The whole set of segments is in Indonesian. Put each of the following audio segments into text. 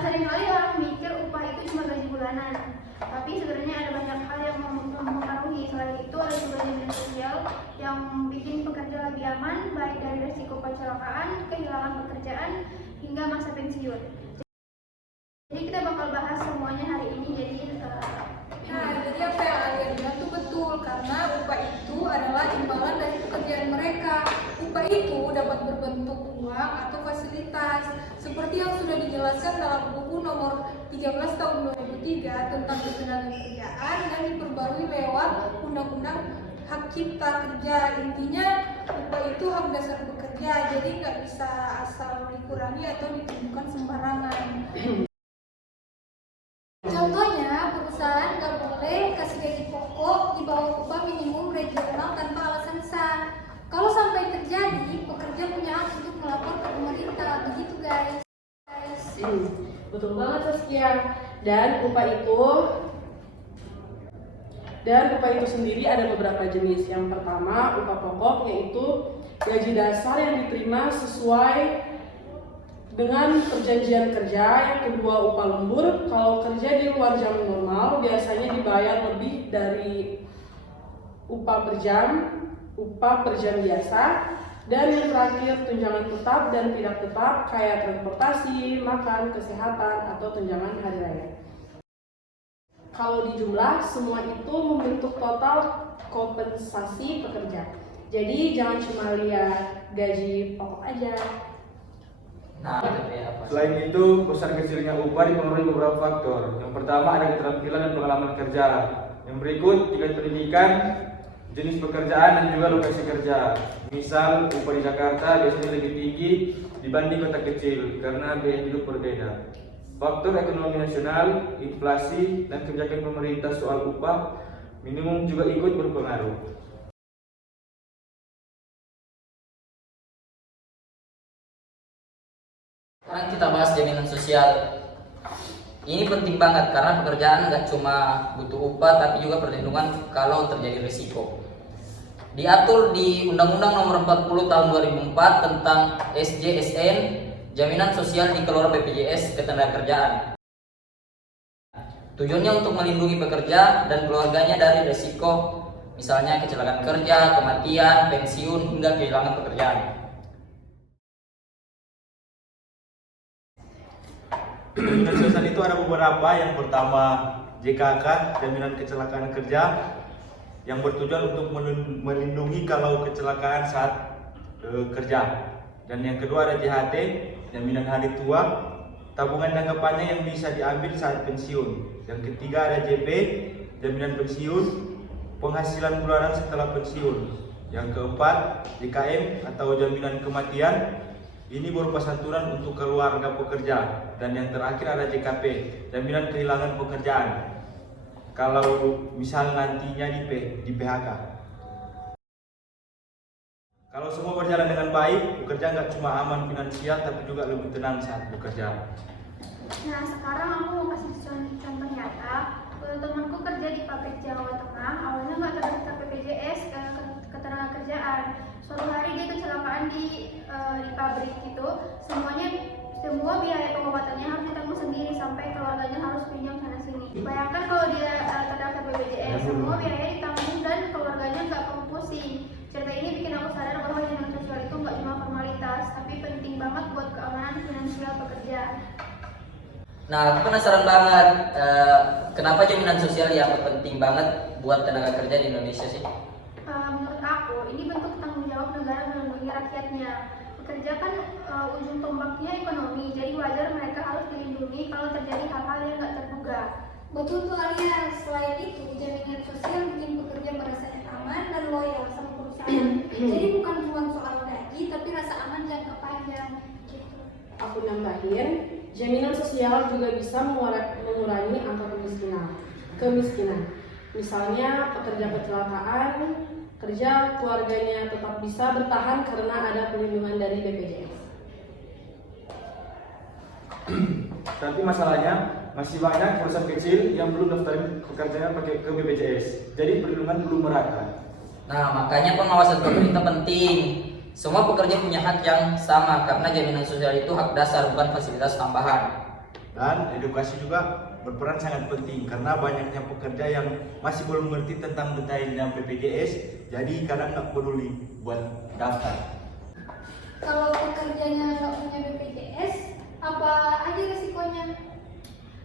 Seringkali orang mikir upah itu cuma gaji bulanan, tapi sebenarnya ada banyak hal yang mempengaruhi. Selain itu ada juga jaminan sosial yang bikin pekerja lebih aman, baik dari resiko kecelakaan, kehilangan pekerjaan, hingga masa pensiun. Jadi kita bakal bahas semuanya hari ini. Jadi apa yang Alia bilang itu betul, karena upah itu adalah imbalan dari pekerjaan mereka. Upah itu dapat berbentuk uang atau fasilitas, seperti yang sudah dijelaskan dalam buku nomor 13 tahun 2003 tentang ketenagakerjaan dan diperbarui lewat Undang-Undang Hak Cipta Kerja. Intinya upah itu hak dasar bekerja, jadi nggak bisa asal dikurangi atau ditentukan sembarangan. Contohnya, perusahaan nggak boleh kasih gaji pokok di bawah upah minimum regional tanpa alasan sah. Kalau sampai terjadi, pekerja punya hak untuk melapor ke pemerintah. Begitu guys. Betul banget Saskia. Dan upah itu sendiri ada beberapa jenis. Yang pertama, upah pokok, yaitu gaji dasar yang diterima sesuai dengan perjanjian kerja. Yang kedua, upah lembur. Kalau kerja di luar jam normal, biasanya dibayar lebih dari upah per jam biasa. Dan yang terakhir, tunjangan tetap dan tidak tetap, kayak transportasi, makan, kesehatan, atau tunjangan hari raya. Kalau dijumlah, semua itu membentuk total kompensasi pekerja. Jadi jangan cuma lihat gaji pokok aja. Selain itu, besar kecilnya upah dipengaruhi beberapa faktor. Yang pertama ada keterampilan dan pengalaman kerja. Yang berikut tingkat pendidikan, jenis pekerjaan dan juga lokasi kerja. Misal, upah di Jakarta biasanya lebih tinggi dibanding kota kecil karena biaya hidup berbeda. Faktor ekonomi nasional, inflasi, dan kebijakan pemerintah soal upah minimum juga ikut berpengaruh. Sekarang kita bahas jaminan sosial. Ini penting banget karena pekerjaan nggak cuma butuh upah tapi juga perlindungan kalau terjadi risiko. Diatur di Undang-Undang Nomor 40 Tahun 2004 tentang SJSN, jaminan sosial dikelola BPJS Ketenagakerjaan. Tujuannya untuk melindungi pekerja dan keluarganya dari risiko, misalnya kecelakaan kerja, kematian, pensiun, hingga kehilangan pekerjaan. Jaminan sosial itu ada beberapa. Yang pertama, JKK, jaminan kecelakaan kerja, yang bertujuan untuk melindungi kalau kecelakaan saat kerja. Dan yang kedua ada JHT, jaminan hari tua, tabungan jangka yang bisa diambil saat pensiun. Yang ketiga ada JP, jaminan pensiun, penghasilan bulanan setelah pensiun. Yang keempat, JKM atau jaminan kematian, ini berupa santunan untuk keluarga pekerja. Dan yang terakhir ada JKP, jaminan kehilangan pekerjaan kalau misal nantinya di PHK. Kalau semua berjalan dengan baik, pekerja nggak cuma aman finansial tapi juga lebih tenang saat bekerja. Nah, sekarang aku mau kasih contoh nyata. Temanku kerja di pabrik Jawa Tengah, awalnya nggak terdaftar BPJS Ketenagakerjaan. Suatu hari dia kecelakaan di pabrik itu, semua biaya pengobatannya harus ditanggung sendiri sampai keluarganya harus pinjam sana sini. Bayangkan kalau dia terdaftar BPJS, semua biaya ditanggung dan keluarganya nggak perlu pusing. Cerita ini bikin aku sadar bahwa jaminan sosial itu nggak cuma formalitas, tapi penting banget buat keamanan finansial pekerja. Nah, aku penasaran banget, kenapa jaminan sosial yang penting banget buat tenaga kerja di Indonesia sih? Menurut aku, ini bentuk tanggung jawab negara melindungi rakyatnya. Pekerja kan ujung tombaknya ekonomi, jadi wajar mereka harus dilindungi kalau terjadi hal-hal yang nggak terduga. Betul tuh Alia. Selain itu, jaminan sosial bikin pekerja merasa aman dan loyal sama perusahaan. Jadi bukan cuma soal gaji, tapi rasa aman jangka panjang. Aku nambahin, jaminan sosial juga bisa mengurangi angka kemiskinan. kemiskinan. Misalnya pekerja kecelakaan kerja, keluarganya tetap bisa bertahan karena ada perlindungan dari BPJS. Tapi masalahnya masih banyak perusahaan kecil yang belum daftarin pekerjanya pakai ke BPJS. Jadi perlindungan belum merata. Nah, makanya pengawasan pemerintah penting. Semua pekerja punya hak yang sama karena jaminan sosial itu hak dasar, bukan fasilitas tambahan. Dan edukasi juga berperan sangat penting karena banyaknya pekerja yang masih belum mengerti tentang detailnya BPJS, jadi kadang nggak peduli buat daftar. Kalau pekerjanya nggak punya BPJS, apa aja resikonya?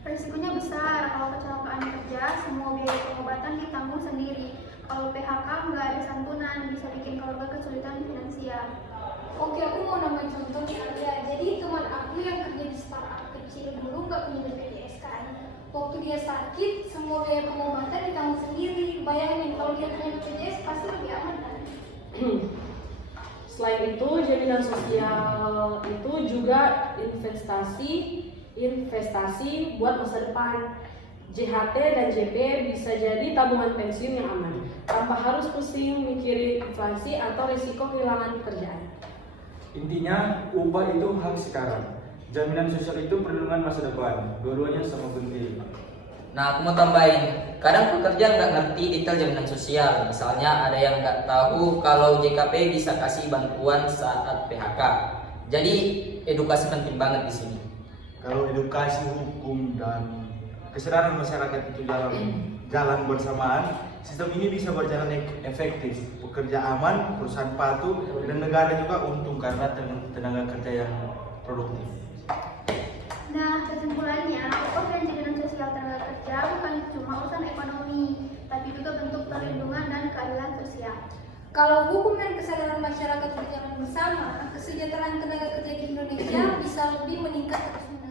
Risikonya besar. Kalau kecelakaan kerja, semua biaya pengobatan ditanggung sendiri. Kalau PHK nggak ada santunan, bisa bikin keluarga kesulitan finansial. Oke, aku mau nambahin contoh nih Alia. Jadi teman aku yang kerja di startup kecil dulu nggak punya BPJS kan. Waktu dia sakit, semua biaya pengobatan ditanggung sendiri. Bayangin kalau dia punya BPJS pasti lebih aman kan? Selain itu, jaminan sosial itu juga investasi buat masa depan. JHT dan JP bisa jadi tabungan pensiun yang aman, tanpa harus pusing mikirin inflasi atau risiko kehilangan pekerjaan. Intinya, upah itu hak sekarang. Jaminan sosial itu perlindungan masa depan. Dua-duanya sama penting. Nah, aku mau tambahin, kadang pekerja nggak ngerti detail jaminan sosial. Misalnya ada yang nggak tahu kalau JKP bisa kasih bantuan saat PHK. Jadi edukasi penting banget di sini. Kalau edukasi hukum dan kesadaran masyarakat itu jalan bersamaan, sistem ini bisa berjalan efektif. Pekerja aman, perusahaan patuh, dan negara juga untung karena tenaga kerja yang produktif. Nah, kesimpulannya, upah dan jaminan sosial tenaga kerja bukan cuma urusan ekonomi, tapi juga bentuk perlindungan dan keadilan sosial. Kalau hukum dan kesadaran masyarakat berjalan bersama, kesejahteraan tenaga kerja di Indonesia bisa lebih meningkat terus menerus.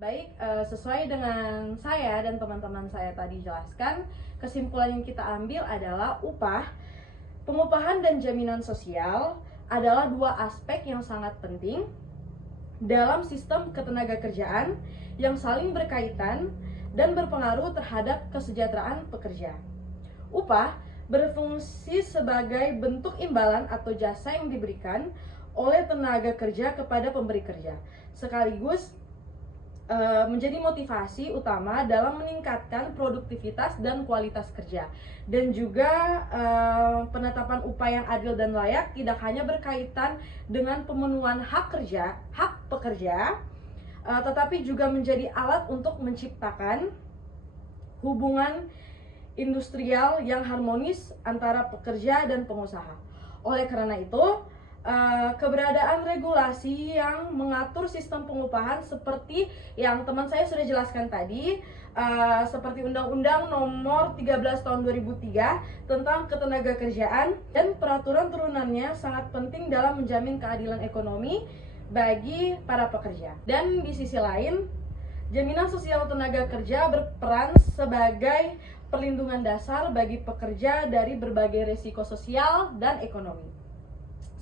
Baik, sesuai dengan saya dan teman-teman saya tadi jelaskan, kesimpulan yang kita ambil adalah pengupahan dan jaminan sosial adalah dua aspek yang sangat penting dalam sistem ketenagakerjaan yang saling berkaitan dan berpengaruh terhadap kesejahteraan pekerja. Upah berfungsi sebagai bentuk imbalan atau jasa yang diberikan oleh tenaga kerja kepada pemberi kerja, sekaligus menjadi motivasi utama dalam meningkatkan produktivitas dan kualitas kerja. Dan juga penetapan upah yang adil dan layak tidak hanya berkaitan dengan pemenuhan hak pekerja, tetapi juga menjadi alat untuk menciptakan hubungan industrial yang harmonis antara pekerja dan pengusaha. Oleh karena itu, keberadaan regulasi yang mengatur sistem pengupahan seperti yang teman saya sudah jelaskan tadi, seperti Undang-Undang Nomor 13 Tahun 2003 tentang Ketenagakerjaan dan peraturan turunannya sangat penting dalam menjamin keadilan ekonomi bagi para pekerja. Dan di sisi lain, jaminan sosial tenaga kerja berperan sebagai perlindungan dasar bagi pekerja dari berbagai risiko sosial dan ekonomi,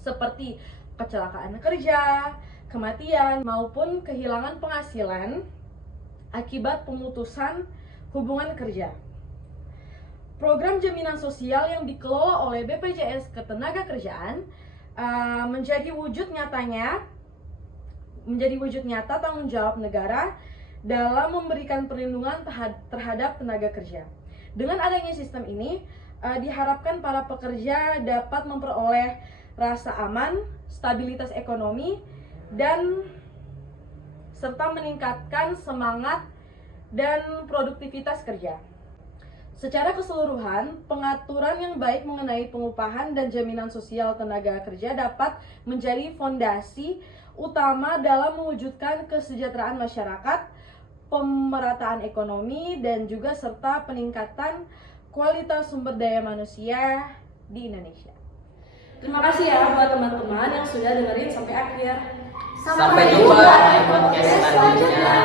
seperti kecelakaan kerja, kematian, maupun kehilangan penghasilan akibat pemutusan hubungan kerja. Program jaminan sosial yang dikelola oleh BPJS Ketenagakerjaan menjadi wujud nyata tanggung jawab negara dalam memberikan perlindungan terhadap tenaga kerja. Dengan adanya sistem ini, diharapkan para pekerja dapat memperoleh rasa aman, stabilitas ekonomi, dan serta meningkatkan semangat dan produktivitas kerja. Secara keseluruhan, pengaturan yang baik mengenai pengupahan dan jaminan sosial tenaga kerja dapat menjadi fondasi utama dalam mewujudkan kesejahteraan masyarakat, pemerataan ekonomi, dan juga serta peningkatan kualitas sumber daya manusia di Indonesia. Terima kasih ya buat teman-teman yang sudah dengerin sampai akhir. Sampai jumpa di podcast selanjutnya.